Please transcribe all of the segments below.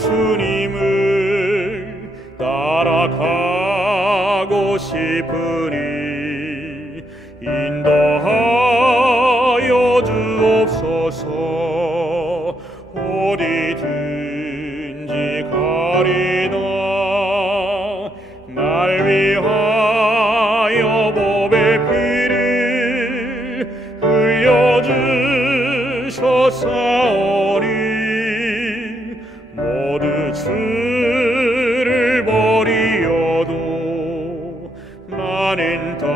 예수님을 따라가고 싶으니 인도하여 주옵소서. 어디든지 가리나 날 위하여 법의 피를 흘려주셨사오니 모두 주를 버리어도 나는 따르오리다.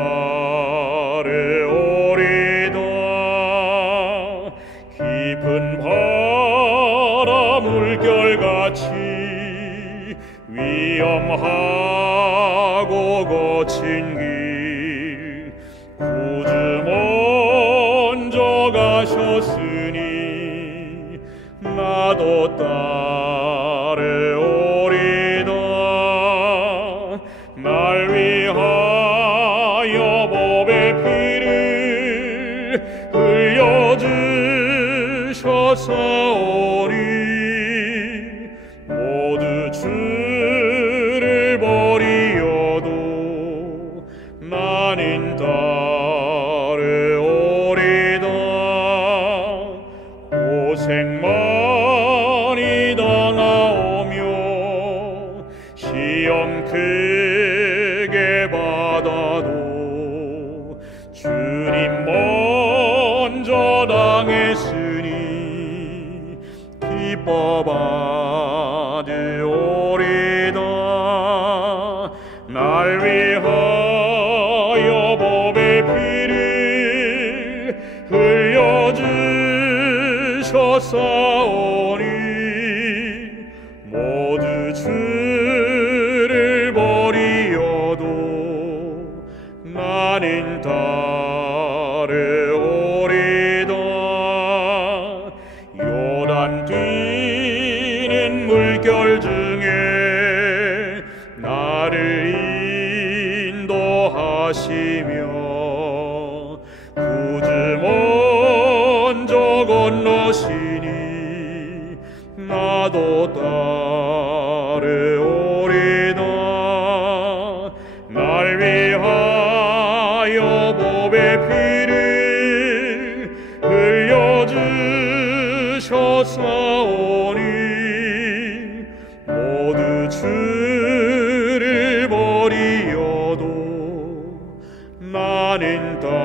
깊은 바다 물결같이 위험하고 거친 길 구주 먼저 가셨으니 나도 따르오리다. 날 위하여 법의 피를 흘려주셨사오니 모두 주를 버리어도 나는 따르오리다. 고생 많이 당하오며 시험 크게 받아도 주님 먼저 당했으니 기뻐 받으오리다. 날 위하여 법의 피를 흘려주셨사오니 모두 주를 버리어도 나는 따르오리다. 요단 뛰는 물결 중에 나를 인도하시며 구주 먼저 건너시니 나도 따르오리다. 날 위하여 법의 피를 흘려주셨사오니 모두 주를 버리어도 나는 따르오리다.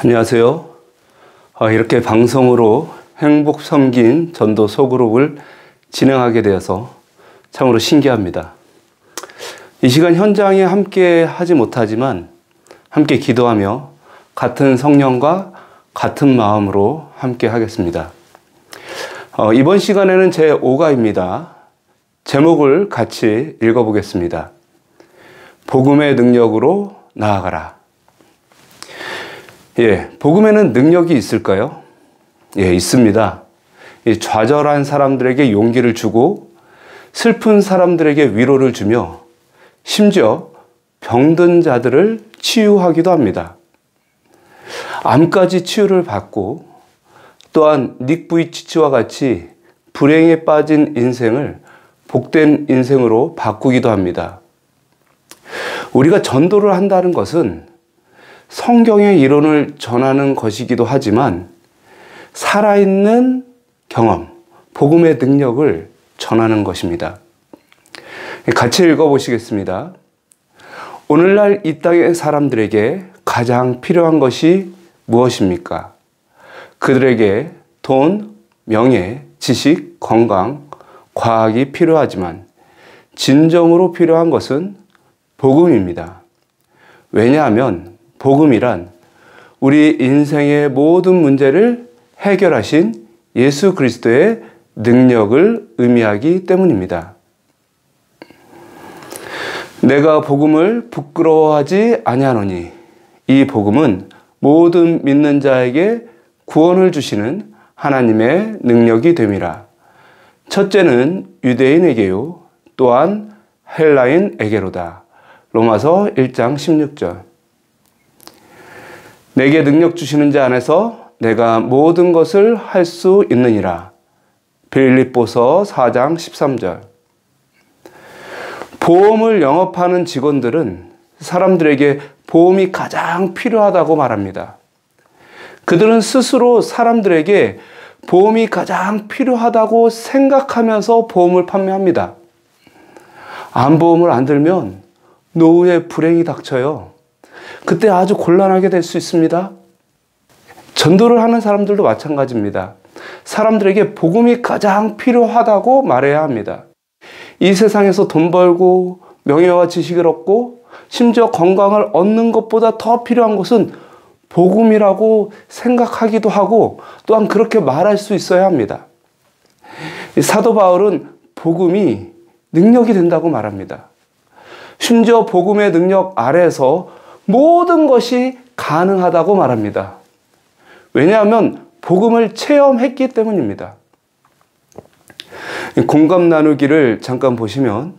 안녕하세요. 이렇게 방송으로 행복 섬긴 전도 소그룹을 진행하게 되어서 참으로 신기합니다. 이 시간 현장에 함께 하지 못하지만 함께 기도하며 같은 성령과 같은 마음으로 함께 하겠습니다. 이번 시간에는 제5가입니다. 제목을 같이 읽어보겠습니다. 복음의 능력으로 나아가라. 복음에는 능력이 있을까요? 있습니다. 좌절한 사람들에게 용기를 주고 슬픈 사람들에게 위로를 주며 심지어 병든 자들을 치유하기도 합니다. 암까지 치유를 받고 또한 닉 부이치치와 같이 불행에 빠진 인생을 복된 인생으로 바꾸기도 합니다. 우리가 전도를 한다는 것은 성경의 이론을 전하는 것이기도 하지만 살아있는 경험, 복음의 능력을 전하는 것입니다. 같이 읽어보시겠습니다. 오늘날 이 땅의 사람들에게 가장 필요한 것이 무엇입니까? 그들에게 돈, 명예, 지식, 건강, 과학이 필요하지만 진정으로 필요한 것은 복음입니다. 왜냐하면 복음이란 우리 인생의 모든 문제를 해결하신 예수 그리스도의 능력을 의미하기 때문입니다. 내가 복음을 부끄러워하지 아니하노니 이 복음은 모든 믿는 자에게 구원을 주시는 하나님의 능력이 됨이라. 첫째는 유대인에게요 또한 헬라인에게로다. 로마서 1장 16절. 내게 능력 주시는 자 안에서 내가 모든 것을 할 수 있느니라. 빌립보서 4장 13절. 보험을 영업하는 직원들은 사람들에게 보험이 가장 필요하다고 말합니다. 그들은 스스로 사람들에게 보험이 가장 필요하다고 생각하면서 보험을 판매합니다. 암보험을 안 들면 노후에 불행이 닥쳐요. 그때 아주 곤란하게 될 수 있습니다. 전도를 하는 사람들도 마찬가지입니다. 사람들에게 복음이 가장 필요하다고 말해야 합니다. 이 세상에서 돈 벌고 명예와 지식을 얻고 심지어 건강을 얻는 것보다 더 필요한 것은 복음이라고 생각하기도 하고 또한 그렇게 말할 수 있어야 합니다. 사도 바울은 복음이 능력이 된다고 말합니다. 심지어 복음의 능력 아래에서 모든 것이 가능하다고 말합니다. 왜냐하면 복음을 체험했기 때문입니다. 공감 나누기를 잠깐 보시면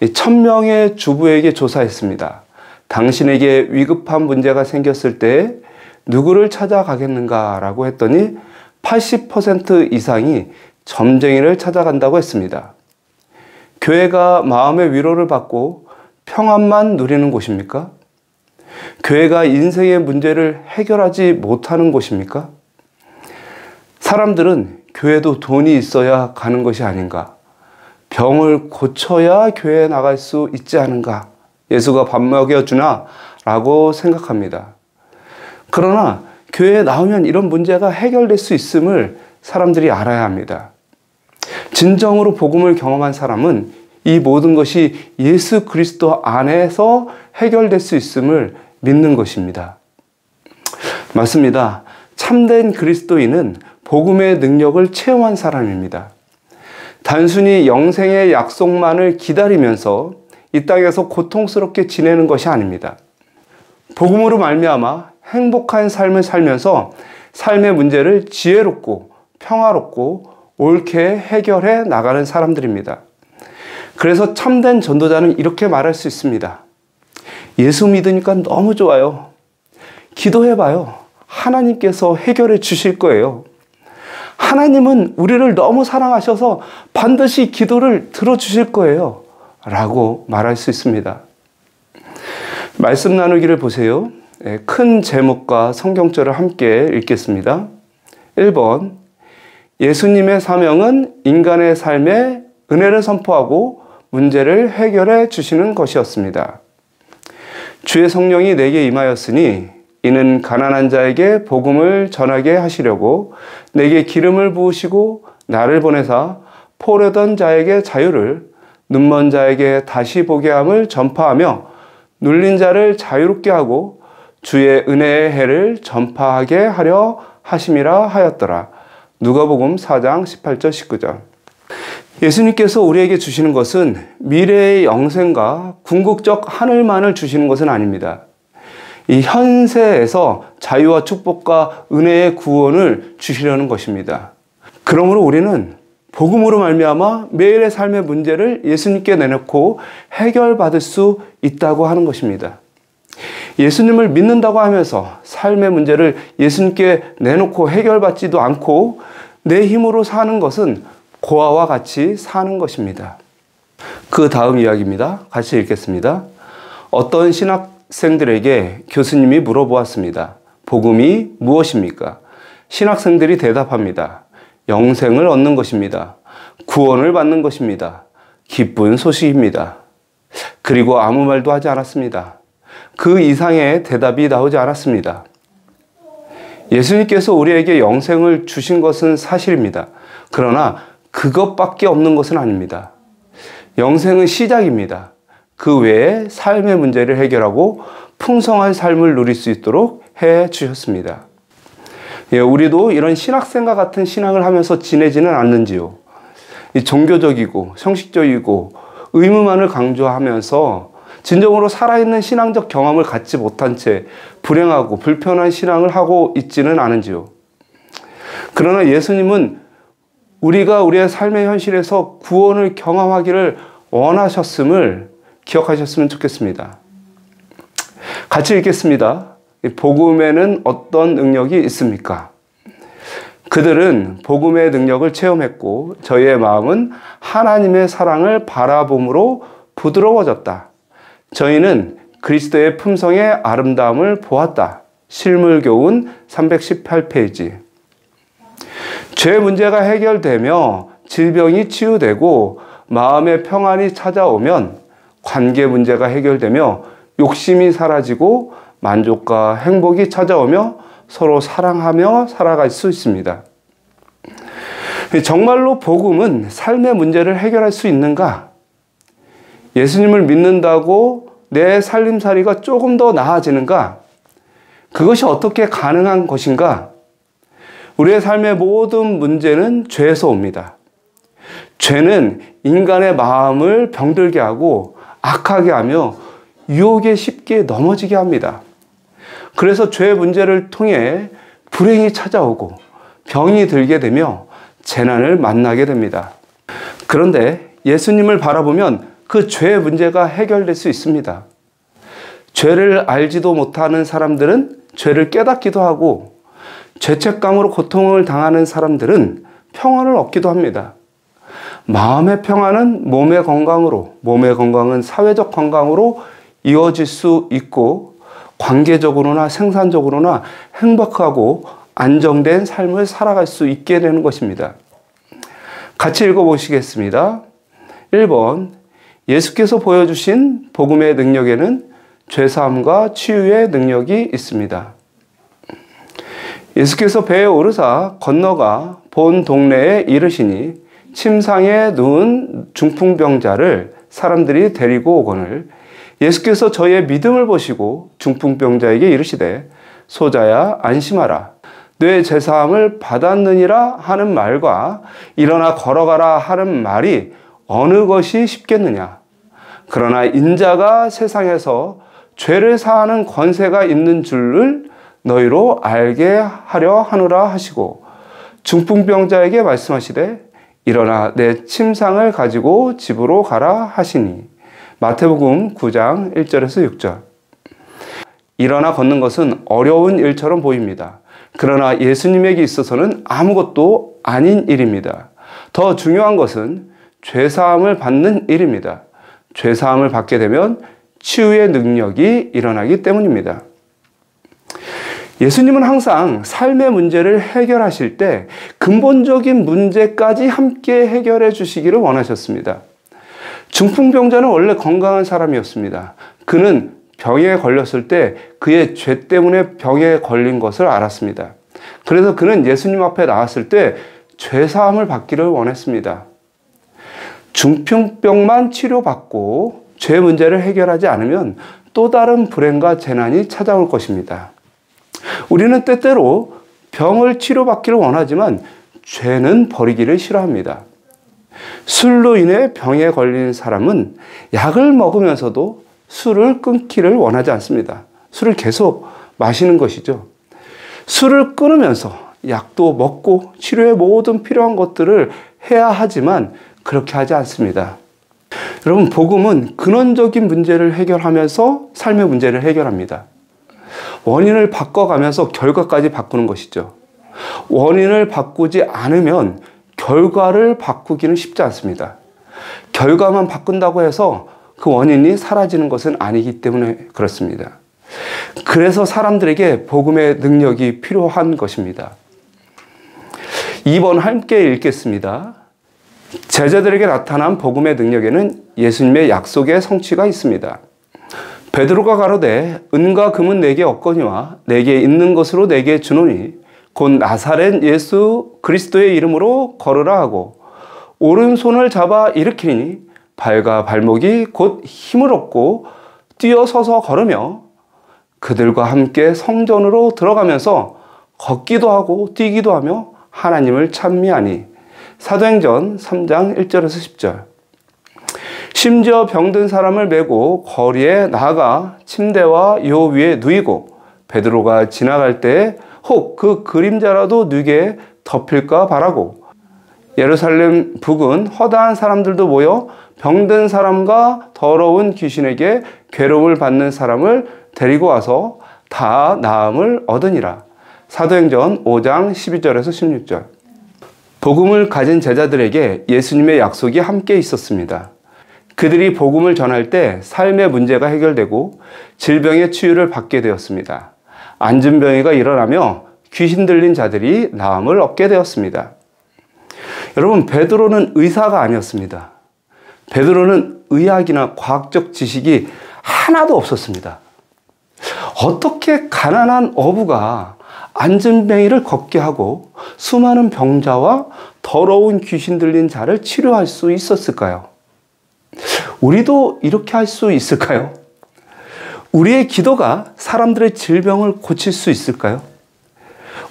1000명의 주부에게 조사했습니다. 당신에게 위급한 문제가 생겼을 때 누구를 찾아가겠는가 라고 했더니 80% 이상이 점쟁이를 찾아간다고 했습니다. 교회가 마음의 위로를 받고 평안만 누리는 곳입니까? 교회가 인생의 문제를 해결하지 못하는 곳입니까? 사람들은 교회도 돈이 있어야 가는 것이 아닌가? 병을 고쳐야 교회에 나갈 수 있지 않은가? 예수가 밥 먹여주나? 라고 생각합니다. 그러나 교회에 나오면 이런 문제가 해결될 수 있음을 사람들이 알아야 합니다. 진정으로 복음을 경험한 사람은 이 모든 것이 예수 그리스도 안에서 해결될 수 있음을 믿는 것입니다. 맞습니다. 참된 그리스도인은 복음의 능력을 체험한 사람입니다. 단순히 영생의 약속만을 기다리면서 이 땅에서 고통스럽게 지내는 것이 아닙니다. 복음으로 말미암아 행복한 삶을 살면서 삶의 문제를 지혜롭고 평화롭고 옳게 해결해 나가는 사람들입니다. 그래서 참된 전도자는 이렇게 말할 수 있습니다. 예수 믿으니까 너무 좋아요. 기도해봐요. 하나님께서 해결해 주실 거예요. 하나님은 우리를 너무 사랑하셔서 반드시 기도를 들어주실 거예요. 라고 말할 수 있습니다. 말씀 나누기를 보세요. 큰 제목과 성경절을 함께 읽겠습니다. 1번, 예수님의 사명은 인간의 삶에 은혜를 선포하고 문제를 해결해 주시는 것이었습니다. 주의 성령이 내게 임하였으니 이는 가난한 자에게 복음을 전하게 하시려고 내게 기름을 부으시고 나를 보내사 포로던 자에게 자유를, 눈먼 자에게 다시 보게 함을 전파하며 눌린 자를 자유롭게 하고 주의 은혜의 해를 전파하게 하려 하심이라 하였더라. 누가복음 4장 18절 19절. 예수님께서 우리에게 주시는 것은 미래의 영생과 궁극적 하늘만을 주시는 것은 아닙니다. 이 현세에서 자유와 축복과 은혜의 구원을 주시려는 것입니다. 그러므로 우리는 복음으로 말미암아 매일의 삶의 문제를 예수님께 내놓고 해결받을 수 있다고 하는 것입니다. 예수님을 믿는다고 하면서 삶의 문제를 예수님께 내놓고 해결받지도 않고 내 힘으로 사는 것은 고아와 같이 사는 것입니다. 그 다음 이야기입니다. 같이 읽겠습니다. 어떤 신학생들에게 교수님이 물어보았습니다. 복음이 무엇입니까? 신학생들이 대답합니다. 영생을 얻는 것입니다. 구원을 받는 것입니다. 기쁜 소식입니다. 그리고 아무 말도 하지 않았습니다. 그 이상의 대답이 나오지 않았습니다. 예수님께서 우리에게 영생을 주신 것은 사실입니다. 그러나 그것밖에 없는 것은 아닙니다. 영생은 시작입니다. 그 외에 삶의 문제를 해결하고 풍성한 삶을 누릴 수 있도록 해 주셨습니다. 우리도 이런 신학생과 같은 신앙을 하면서 지내지는 않는지요? 종교적이고 형식적이고 의무만을 강조하면서 진정으로 살아있는 신앙적 경험을 갖지 못한 채 불행하고 불편한 신앙을 하고 있지는 않은지요? 그러나 예수님은 우리가 우리의 삶의 현실에서 구원을 경험하기를 원하셨음을 기억하셨으면 좋겠습니다. 같이 읽겠습니다. 복음에는 어떤 능력이 있습니까? 그들은 복음의 능력을 체험했고 저희의 마음은 하나님의 사랑을 바라봄으로 부드러워졌다. 저희는 그리스도의 품성의 아름다움을 보았다. 실물교훈 318페이지. 죄 문제가 해결되며 질병이 치유되고 마음의 평안이 찾아오면 관계 문제가 해결되며 욕심이 사라지고 만족과 행복이 찾아오며 서로 사랑하며 살아갈 수 있습니다. 정말로 복음은 삶의 문제를 해결할 수 있는가? 예수님을 믿는다고 내 살림살이가 조금 더 나아지는가? 그것이 어떻게 가능한 것인가? 우리의 삶의 모든 문제는 죄에서 옵니다. 죄는 인간의 마음을 병들게 하고 악하게 하며 유혹에 쉽게 넘어지게 합니다. 그래서 죄의 문제를 통해 불행이 찾아오고 병이 들게 되며 재난을 만나게 됩니다. 그런데 예수님을 바라보면 그 죄의 문제가 해결될 수 있습니다. 죄를 알지도 못하는 사람들은 죄를 깨닫기도 하고 죄책감으로 고통을 당하는 사람들은 평안을 얻기도 합니다. 마음의 평안은 몸의 건강으로, 몸의 건강은 사회적 건강으로 이어질 수 있고 관계적으로나 생산적으로나 행복하고 안정된 삶을 살아갈 수 있게 되는 것입니다. 같이 읽어보시겠습니다. 1번, 예수께서 보여주신 복음의 능력에는 죄사함과 치유의 능력이 있습니다. 예수께서 배에 오르사 건너가 본 동네에 이르시니 침상에 누운 중풍병자를 사람들이 데리고 오거늘 예수께서 저희의 믿음을 보시고 중풍병자에게 이르시되 소자야 안심하라 뇌 제사함을 받았느니라 하는 말과 일어나 걸어가라 하는 말이 어느 것이 쉽겠느냐. 그러나 인자가 세상에서 죄를 사하는 권세가 있는 줄을 너희로 알게 하려 하노라 하시고 중풍병자에게 말씀하시되 일어나 내 침상을 가지고 집으로 가라 하시니 마태복음 9장 1절에서 6절. 일어나 걷는 것은 어려운 일처럼 보입니다. 그러나 예수님에게 있어서는 아무것도 아닌 일입니다. 더 중요한 것은 죄사함을 받는 일입니다. 죄사함을 받게 되면 치유의 능력이 일어나기 때문입니다. 예수님은 항상 삶의 문제를 해결하실 때 근본적인 문제까지 함께 해결해 주시기를 원하셨습니다. 중풍병자는 원래 건강한 사람이었습니다. 그는 병에 걸렸을 때 그의 죄 때문에 병에 걸린 것을 알았습니다. 그래서 그는 예수님 앞에 나왔을 때 죄사함을 받기를 원했습니다. 중풍병만 치료받고 죄 문제를 해결하지 않으면 또 다른 불행과 재난이 찾아올 것입니다. 우리는 때때로 병을 치료받기를 원하지만 죄는 버리기를 싫어합니다. 술로 인해 병에 걸린 사람은 약을 먹으면서도 술을 끊기를 원하지 않습니다. 술을 계속 마시는 것이죠. 술을 끊으면서 약도 먹고 치료에 모든 필요한 것들을 해야 하지만 그렇게 하지 않습니다. 여러분, 복음은 근원적인 문제를 해결하면서 삶의 문제를 해결합니다. 원인을 바꿔가면서 결과까지 바꾸는 것이죠. 원인을 바꾸지 않으면 결과를 바꾸기는 쉽지 않습니다. 결과만 바꾼다고 해서 그 원인이 사라지는 것은 아니기 때문에 그렇습니다. 그래서 사람들에게 복음의 능력이 필요한 것입니다. 2번 함께 읽겠습니다. 제자들에게 나타난 복음의 능력에는 예수님의 약속의 성취가 있습니다. 베드로가 가로되 은과 금은 내게 없거니와 내게 있는 것으로 내게 주노니 곧 나사렛 예수 그리스도의 이름으로 걸으라 하고 오른손을 잡아 일으키니 발과 발목이 곧 힘을 얻고 뛰어서서 걸으며 그들과 함께 성전으로 들어가면서 걷기도 하고 뛰기도 하며 하나님을 찬미하니. 사도행전 3장 1절에서 10절. 심지어 병든 사람을 메고 거리에 나아가 침대와 요 위에 누이고 베드로가 지나갈 때 혹 그 그림자라도 누게 덮일까 바라고 예루살렘 북은 허다한 사람들도 모여 병든 사람과 더러운 귀신에게 괴로움을 받는 사람을 데리고 와서 다 나음을 얻으니라. 사도행전 5장 12절에서 16절. 복음을 가진 제자들에게 예수님의 약속이 함께 있었습니다. 그들이 복음을 전할 때 삶의 문제가 해결되고 질병의 치유를 받게 되었습니다. 안진병이가 일어나며 귀신 들린 자들이 나음을 얻게 되었습니다. 여러분, 베드로는 의사가 아니었습니다. 베드로는 의학이나 과학적 지식이 하나도 없었습니다. 어떻게 가난한 어부가 안진뱅이를 걷게 하고 수많은 병자와 더러운 귀신 들린 자를 치료할 수 있었을까요? 우리도 이렇게 할 수 있을까요? 우리의 기도가 사람들의 질병을 고칠 수 있을까요?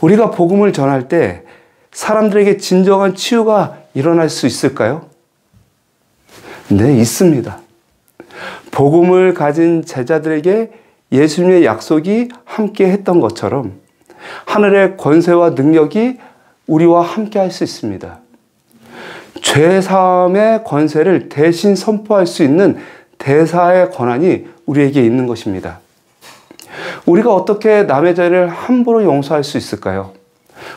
우리가 복음을 전할 때 사람들에게 진정한 치유가 일어날 수 있을까요? 네, 있습니다. 복음을 가진 제자들에게 예수님의 약속이 함께 했던 것처럼 하늘의 권세와 능력이 우리와 함께 할 수 있습니다. 죄사함의 권세를 대신 선포할 수 있는 대사의 권한이 우리에게 있는 것입니다. 우리가 어떻게 남의 죄를 함부로 용서할 수 있을까요?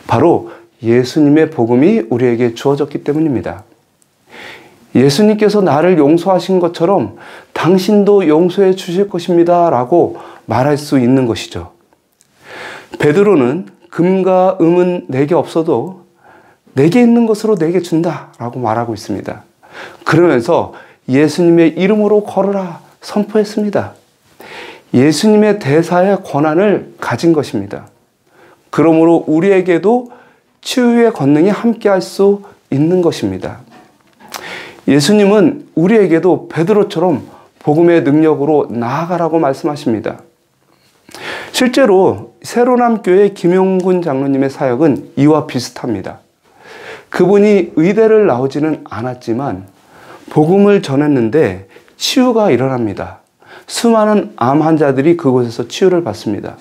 바로 예수님의 복음이 우리에게 주어졌기 때문입니다. 예수님께서 나를 용서하신 것처럼 당신도 용서해 주실 것입니다 라고 말할 수 있는 것이죠. 베드로는 금과 음은 내게 없어도 내게 있는 것으로 내게 준다 라고 말하고 있습니다. 그러면서 예수님의 이름으로 걸으라 선포했습니다. 예수님의 대사의 권한을 가진 것입니다. 그러므로 우리에게도 치유의 권능이 함께할 수 있는 것입니다. 예수님은 우리에게도 베드로처럼 복음의 능력으로 나아가라고 말씀하십니다. 실제로 새로남교회 김용군 장로님의 사역은 이와 비슷합니다. 그분이 의대를 나오지는 않았지만 복음을 전했는데 치유가 일어납니다. 수많은 암 환자들이 그곳에서 치유를 받습니다.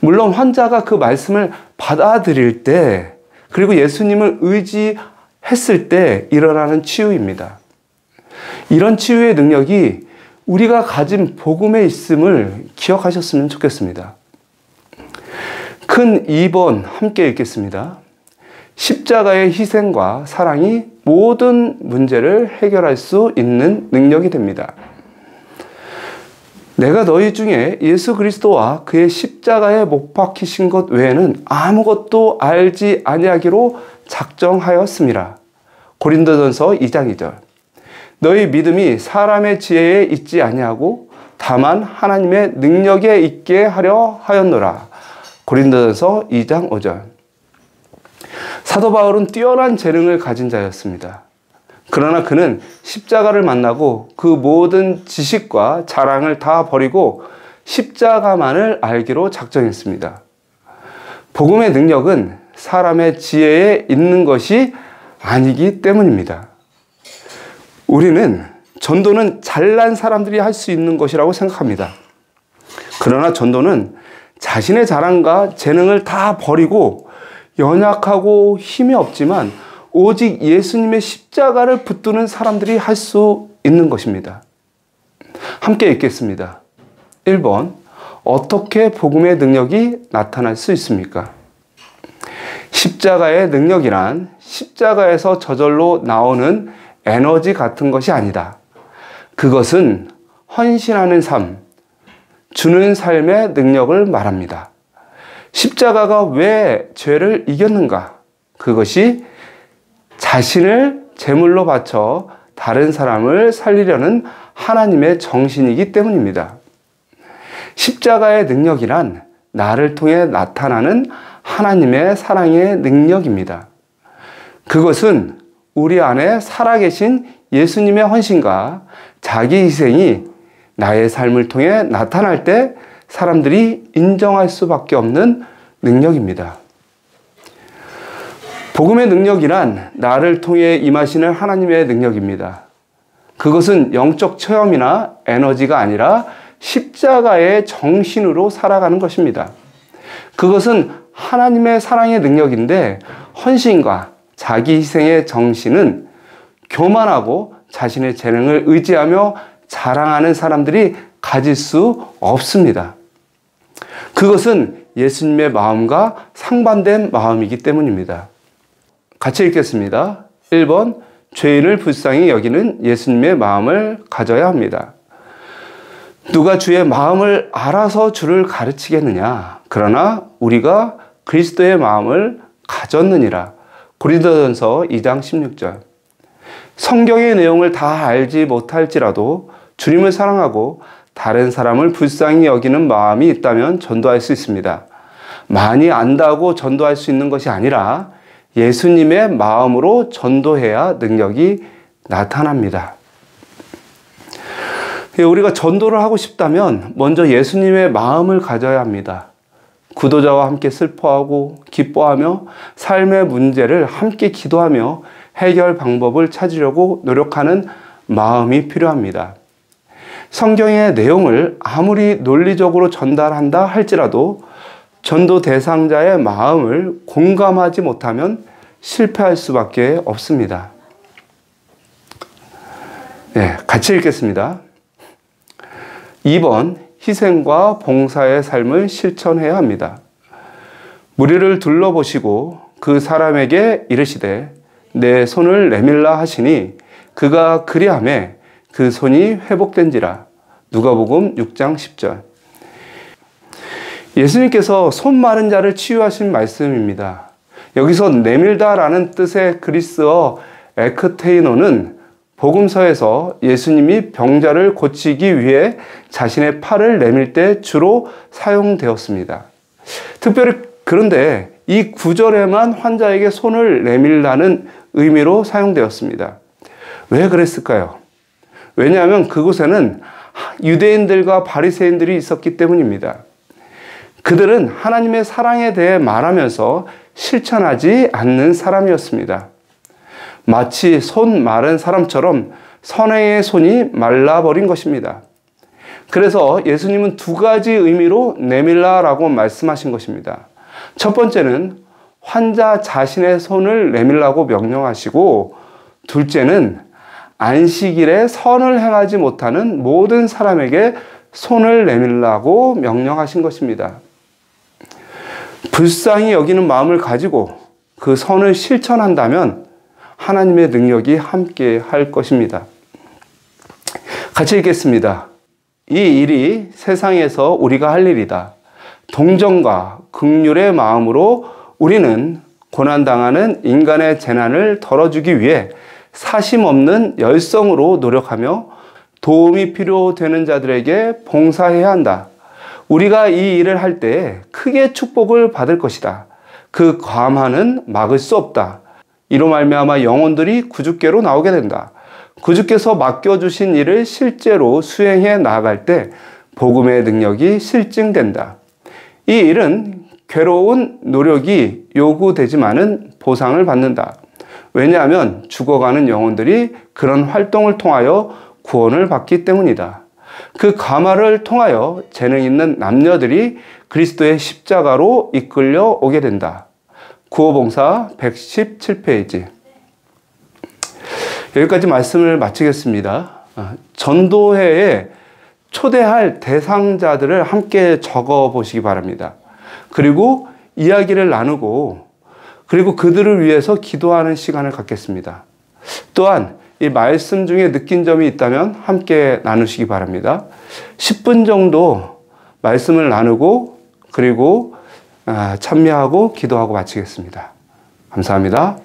물론 환자가 그 말씀을 받아들일 때 그리고 예수님을 의지했을 때 일어나는 치유입니다. 이런 치유의 능력이 우리가 가진 복음에 있음을 기억하셨으면 좋겠습니다. 큰 2번 함께 읽겠습니다. 십자가의 희생과 사랑이 모든 문제를 해결할 수 있는 능력이 됩니다. 내가 너희 중에 예수 그리스도와 그의 십자가에 못 박히신 것 외에는 아무것도 알지 아니하기로 작정하였음이라. 고린도전서 2장 2절. 너희 믿음이 사람의 지혜에 있지 아니하고 다만 하나님의 능력에 있게 하려 하였노라. 고린도전서 2장 5절. 사도 바울은 뛰어난 재능을 가진 자였습니다. 그러나 그는 십자가를 만나고 그 모든 지식과 자랑을 다 버리고 십자가만을 알기로 작정했습니다. 복음의 능력은 사람의 지혜에 있는 것이 아니기 때문입니다. 우리는 전도는 잘난 사람들이 할 수 있는 것이라고 생각합니다. 그러나 전도는 자신의 자랑과 재능을 다 버리고 연약하고 힘이 없지만 오직 예수님의 십자가를 붙드는 사람들이 할 수 있는 것입니다. 함께 읽겠습니다. 1번, 어떻게 복음의 능력이 나타날 수 있습니까? 십자가의 능력이란 십자가에서 저절로 나오는 에너지 같은 것이 아니다. 그것은 헌신하는 삶, 주는 삶의 능력을 말합니다. 십자가가 왜 죄를 이겼는가? 그것이 자신을 제물로 바쳐 다른 사람을 살리려는 하나님의 정신이기 때문입니다. 십자가의 능력이란 나를 통해 나타나는 하나님의 사랑의 능력입니다. 그것은 우리 안에 살아계신 예수님의 헌신과 자기 희생이 나의 삶을 통해 나타날 때 사람들이 인정할 수밖에 없는 능력입니다. 복음의 능력이란 나를 통해 임하시는 하나님의 능력입니다. 그것은 영적 체험이나 에너지가 아니라 십자가의 정신으로 살아가는 것입니다. 그것은 하나님의 사랑의 능력인데 헌신과 자기 희생의 정신은 교만하고 자신의 재능을 의지하며 자랑하는 사람들이 가질 수 없습니다. 그것은 예수님의 마음과 상반된 마음이기 때문입니다. 같이 읽겠습니다. 1번, 죄인을 불쌍히 여기는 예수님의 마음을 가져야 합니다. 누가 주의 마음을 알아서 주를 가르치겠느냐? 그러나 우리가 그리스도의 마음을 가졌느니라. 고린도전서 2장 16절. 성경의 내용을 다 알지 못할지라도 주님을 사랑하고 다른 사람을 불쌍히 여기는 마음이 있다면 전도할 수 있습니다. 많이 안다고 전도할 수 있는 것이 아니라 예수님의 마음으로 전도해야 능력이 나타납니다. 우리가 전도를 하고 싶다면 먼저 예수님의 마음을 가져야 합니다. 구도자와 함께 슬퍼하고 기뻐하며 삶의 문제를 함께 기도하며 해결 방법을 찾으려고 노력하는 마음이 필요합니다. 성경의 내용을 아무리 논리적으로 전달한다 할지라도 전도 대상자의 마음을 공감하지 못하면 실패할 수밖에 없습니다. 네, 같이 읽겠습니다. 2번, 희생과 봉사의 삶을 실천해야 합니다. 무리를 둘러보시고 그 사람에게 이르시되 내 손을 내밀라 하시니 그가 그리하매 그 손이 회복된지라. 누가복음 6장 10절. 예수님께서 손 마른 자를 치유하신 말씀입니다. 여기서 내밀다라는 뜻의 그리스어 에크테이노는 복음서에서 예수님이 병자를 고치기 위해 자신의 팔을 내밀 때 주로 사용되었습니다. 특별히 그런데 이 구절에만 환자에게 손을 내밀라는 의미로 사용되었습니다. 왜 그랬을까요? 왜냐하면 그곳에는 유대인들과 바리새인들이 있었기 때문입니다. 그들은 하나님의 사랑에 대해 말하면서 실천하지 않는 사람이었습니다. 마치 손 마른 사람처럼 선행의 손이 말라버린 것입니다. 그래서 예수님은 두 가지 의미로 내밀라라고 말씀하신 것입니다. 첫 번째는 환자 자신의 손을 내밀라고 명령하시고, 둘째는 안식일에 선을 행하지 못하는 모든 사람에게 손을 내밀라고 명령하신 것입니다. 불쌍히 여기는 마음을 가지고 그 선을 실천한다면 하나님의 능력이 함께 할 것입니다. 같이 읽겠습니다. 이 일이 세상에서 우리가 할 일이다. 동정과 긍휼의 마음으로 우리는 고난당하는 인간의 재난을 덜어주기 위해 사심 없는 열성으로 노력하며 도움이 필요되는 자들에게 봉사해야 한다. 우리가 이 일을 할 때 크게 축복을 받을 것이다. 그 과만은 막을 수 없다. 이로 말미암아 영혼들이 구주께로 나오게 된다. 구주께서 맡겨주신 일을 실제로 수행해 나아갈 때 복음의 능력이 실증된다. 이 일은 괴로운 노력이 요구되지만은 보상을 받는다. 왜냐하면 죽어가는 영혼들이 그런 활동을 통하여 구원을 받기 때문이다. 그 가마를 통하여 재능 있는 남녀들이 그리스도의 십자가로 이끌려 오게 된다. 구호봉사 117페이지. 여기까지 말씀을 마치겠습니다. 전도회에 초대할 대상자들을 함께 적어 보시기 바랍니다. 그리고 이야기를 나누고 그리고 그들을 위해서 기도하는 시간을 갖겠습니다. 또한 이 말씀 중에 느낀 점이 있다면 함께 나누시기 바랍니다. 10분 정도 말씀을 나누고 그리고 참여하고 기도하고 마치겠습니다. 감사합니다.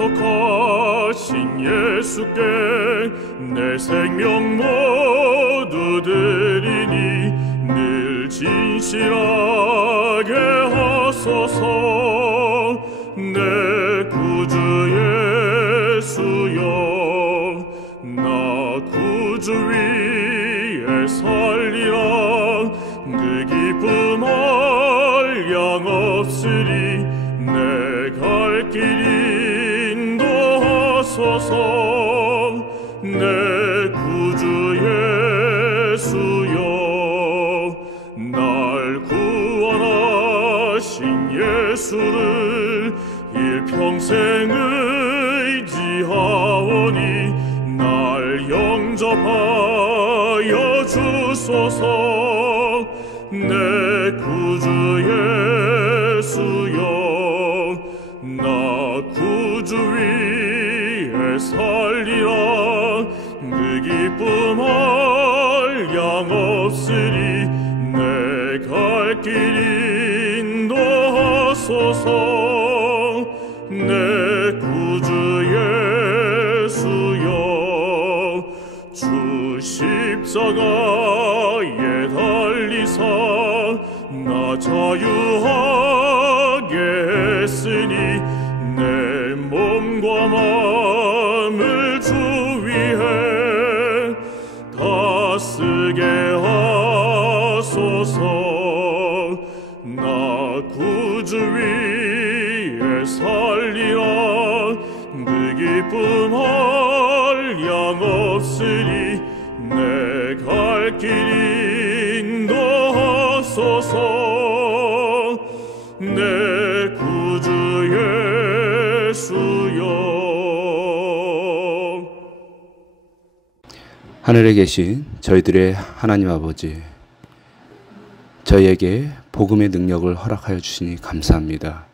약속하신 예수께 내 생명 모두 드리니 늘 진실하게 하소서. 내 구주 예수여, 나 구주 위에 살리라. 그 기쁨 한량없으리. 내 갈 길 인도하소서. 내 구주 예수여, 날 구원하신 예수를 일평생 의지하오니 날 영접하여 주소서. 내 구주 예수여, 나 구주 위에 살리라. 그 기쁨 한량없으리. 내 갈 길 인도하소서. 내 구주 예수여, 주 십자가에 달리사 나 자유하게 했으니 내 몸과 마음을 주 위해 다쓰게 하소서. 나 구주 위에 살리라. 그 기쁨 한량없으리. 내 갈 길 인도하소서. 내 구주 예수여. 하늘에 계신 저희들의 하나님 아버지, 저희에게 복음의 능력을 허락하여 주시니 감사합니다.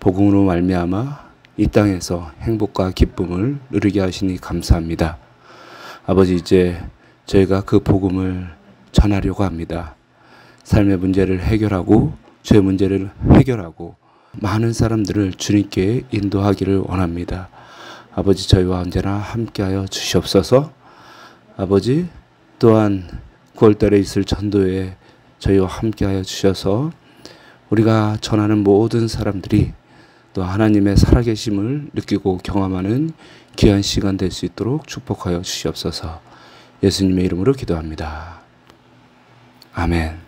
복음으로 말미암아 이 땅에서 행복과 기쁨을 누리게 하시니 감사합니다. 아버지, 이제 저희가 그 복음을 전하려고 합니다. 삶의 문제를 해결하고 죄 문제를 해결하고 많은 사람들을 주님께 인도하기를 원합니다. 아버지, 저희와 언제나 함께하여 주시옵소서. 아버지, 또한 9월달에 있을 전도회에 저희와 함께하여 주셔서 우리가 전하는 모든 사람들이 또 하나님의 살아계심을 느끼고 경험하는 귀한 시간 될 수 있도록 축복하여 주시옵소서. 예수님의 이름으로 기도합니다. 아멘.